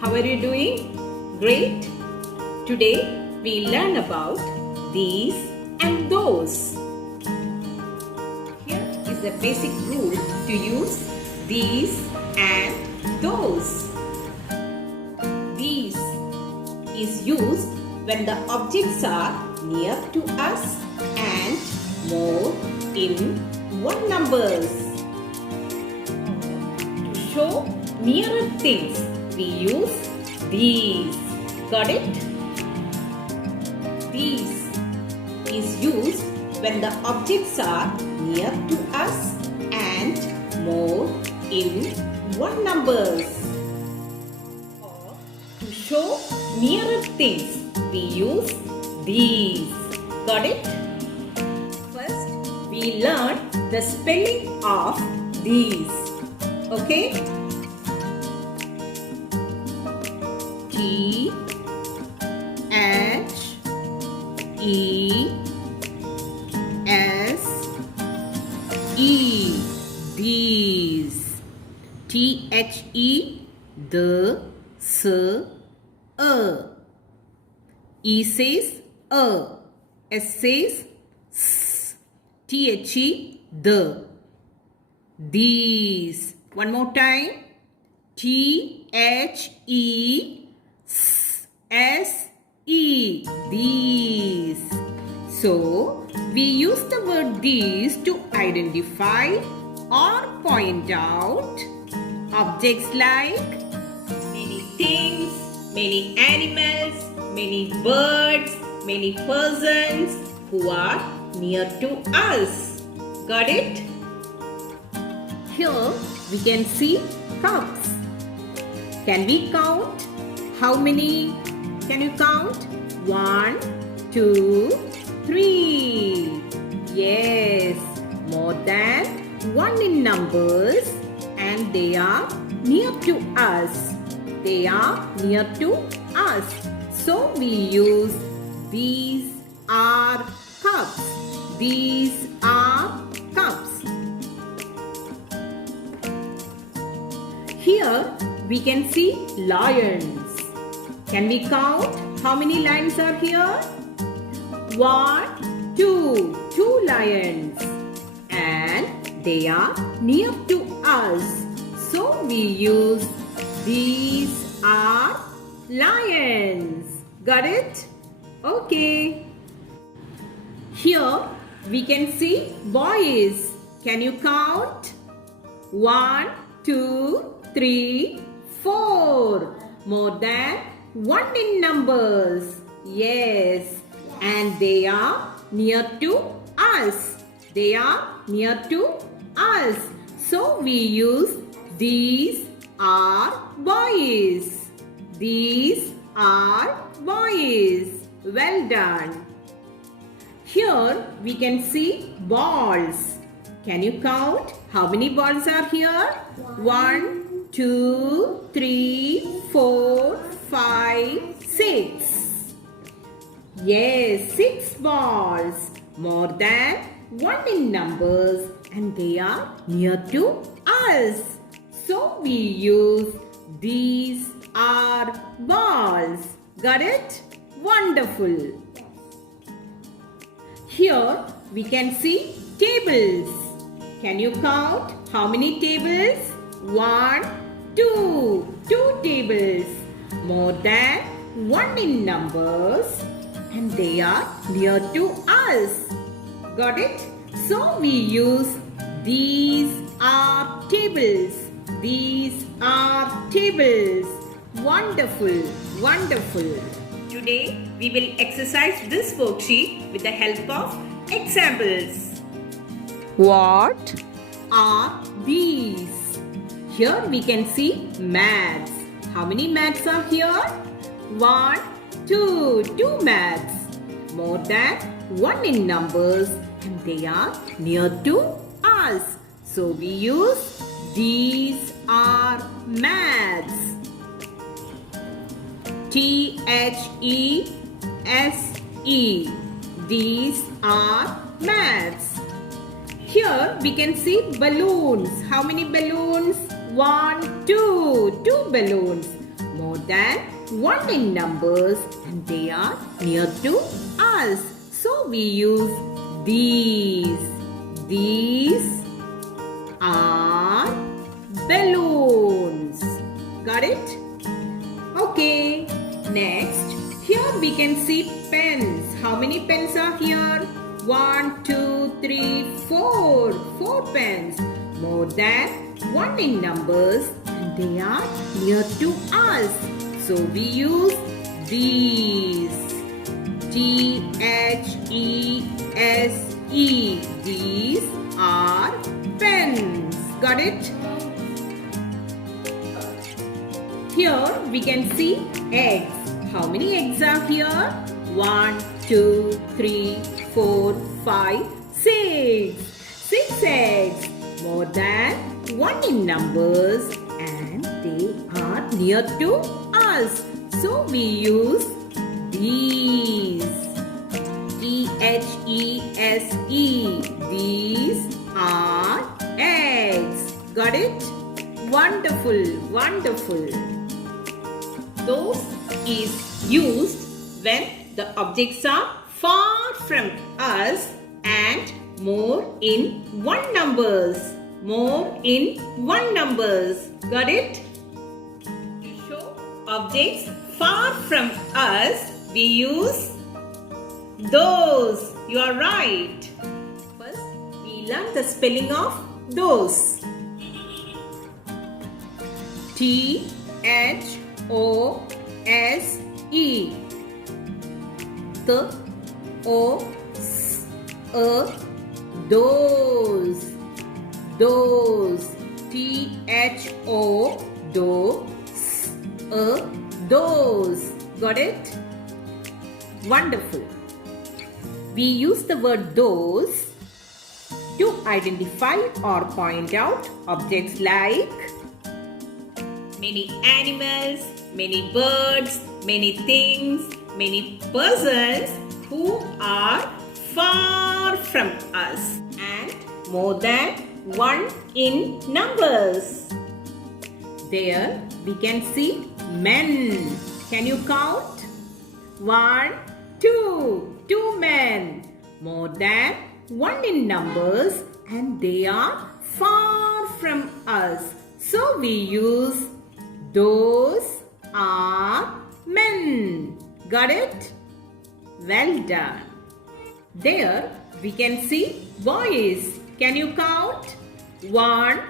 How are you doing? Great! Today we learn about these and those. Here is the basic rule to use these and those. These is used when the objects are near to us and more in one numbers. To show nearer things, we use these. Got it? These is used when the objects are near to us and more in one numbers. Or to show nearer things, we use these. Got it? First, we learn the spelling of these. Okay? T H E S E. These. T H E, the, S, A. E says A. S says S. T H E, the. These. One more time. T H E S E. These. So, we use the word these to identify or point out objects like many things, many animals, many birds, many persons who are near to us. Got it? Here we can see cups. Can we count? How many? Can you count? 1, 2, 3. Yes, more than 1 in numbers, and they are near to us. They are near to us. So we use these are cups. These are cups. Here we can see lions. Can we count? How many lions are here? 1, 2. 2 lions. And they are near to us. So we use these are lions. Got it? Okay. Here we can see boys. Can you count? 1, 2, 3, 4. More than 1 in numbers. Yes. And they are near to us. They are near to us. So we use these are boys. These are boys. Well done. Here we can see balls. Can you count? How many balls are here? 1, 2, 3, 4, 5, 6. Yes, 6 balls. More than 1 in numbers, and they are near to us. So we use these are balls. Got it? Wonderful. Here we can see tables. Can you count? How many tables? 1, 2. 2 tables. More than 1 in numbers, and they are near to us. Got it? So we use these are tables. These are tables. Wonderful. Wonderful. Today we will exercise this worksheet with the help of examples. What are these? Here we can see mats. How many mats are here? 1, 2. 2 mats. More than 1 in numbers, and they are near to us. So we use these are mats. T-H-E-S-E. These are mats. Here we can see balloons. How many balloons? 1, 2. 2 balloons. more than 1 in numbers and they are near to us. So we use these. These are balloons. Got it? Okay. Next, here we can see pens. How many pens are here? 1, 2, 3, 4. 4 pens. More than 1 in numbers and they are near to us. So we use these. T-H-E-S-E. These are pens. Got it? Here we can see eggs. How many eggs are here? 1, 2, 3, 4, 5, 6. 6 eggs. More than 1 in numbers and they are near to us. So we use these. T-H-E-S-E. These are eggs. Got it? Wonderful, wonderful. Those is used when the objects are far from us and more in 1 numbers. More in 1 numbers. Got it? To show objects far from us, we use those. You are right. First, we learn the spelling of those. T-H-O-S-E. Those. Those. T-H-O those. Got it? Wonderful. We use the word those to identify or point out objects like many animals, many birds, many things, many persons who are far from us and more than 1 in numbers. There we can see men. Can you count? 1, 2. 2 men. More than 1 in numbers and they are far from us. So we use those are men. Got it? Well done. There we can see boys. Can you count? 1,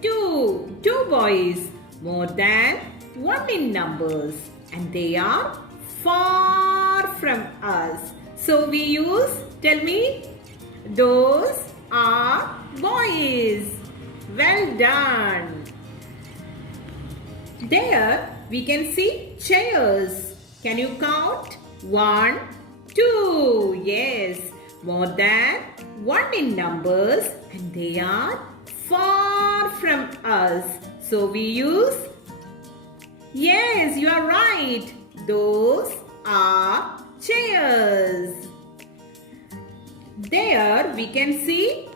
2. 2 boys. More than 1 in numbers and they are far from us. So we use, tell me, those are boys. Well done. There we can see chairs. Can you count? 1, 2. Yes, more than 1 in numbers and they are far from us. So we use, yes, you are right. Those are chairs. There we can see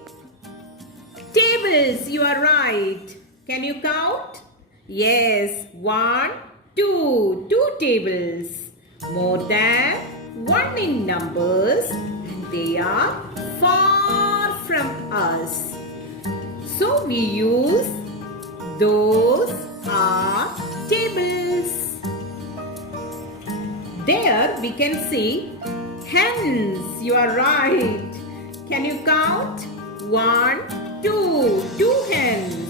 tables. You are right. Can you count? Yes, 1, 2. 2 tables. More than 1 in numbers and they are far from us. So we use those are tables. There we can see hens. You are right. Can you count? 1, 2. 2 hens.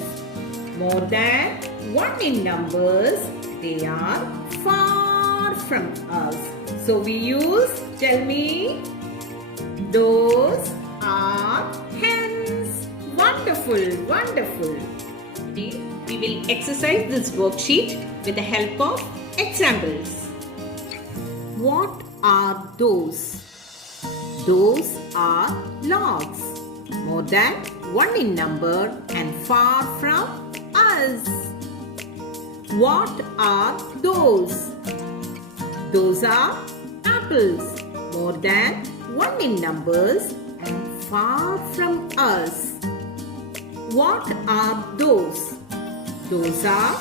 More than 1 in numbers. They are far from us. So we use, tell me, those are hens. Wonderful, wonderful. Today we will exercise this worksheet with the help of examples. What are those? Those are logs. More than 1 in number and far from us. What are those? Those are apples. More than 1 in numbers and far from us. What are those? Those are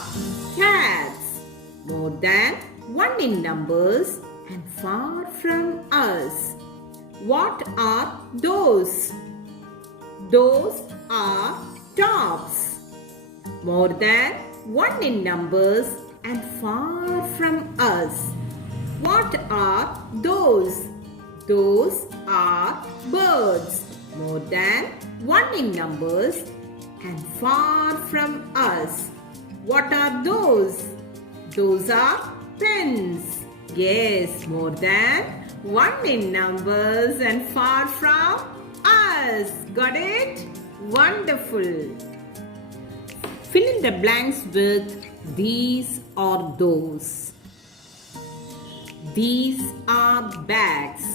cats. More more than 1 in numbers and far from us. What are those? Those are tops. More than 1 in numbers and far from us. What are those? Those are birds. More than 1 in numbers and far from us. What are those? Those are pens. Yes, more than 1 in numbers and far from us. Got it? Wonderful. Fill in the blanks with these or those. These are bags.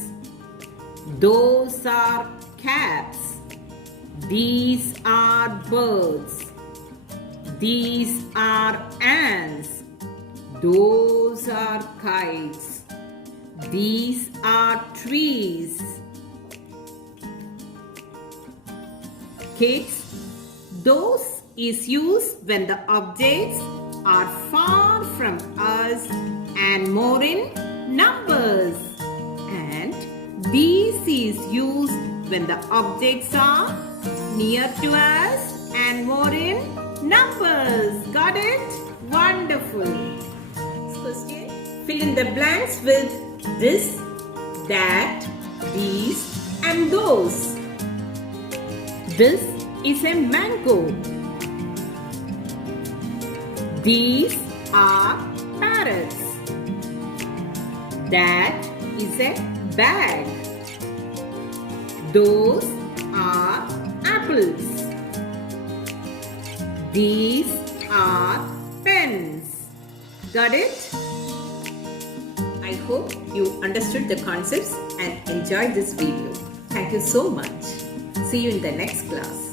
Those are caps. These are birds. These are ants. Those are kites. These are trees. Kids, those is used when the objects are far from us and more in numbers. And these is used when the objects are near to us and more in numbers. Got it? Wonderful. Next question. Fill in the blanks with this, that, these and those. This is a mango. These are parrots. That is a bag. Those are apples. These are pens. Got it? I hope you understood the concepts and enjoyed this video. Thank you so much. See you in the next class.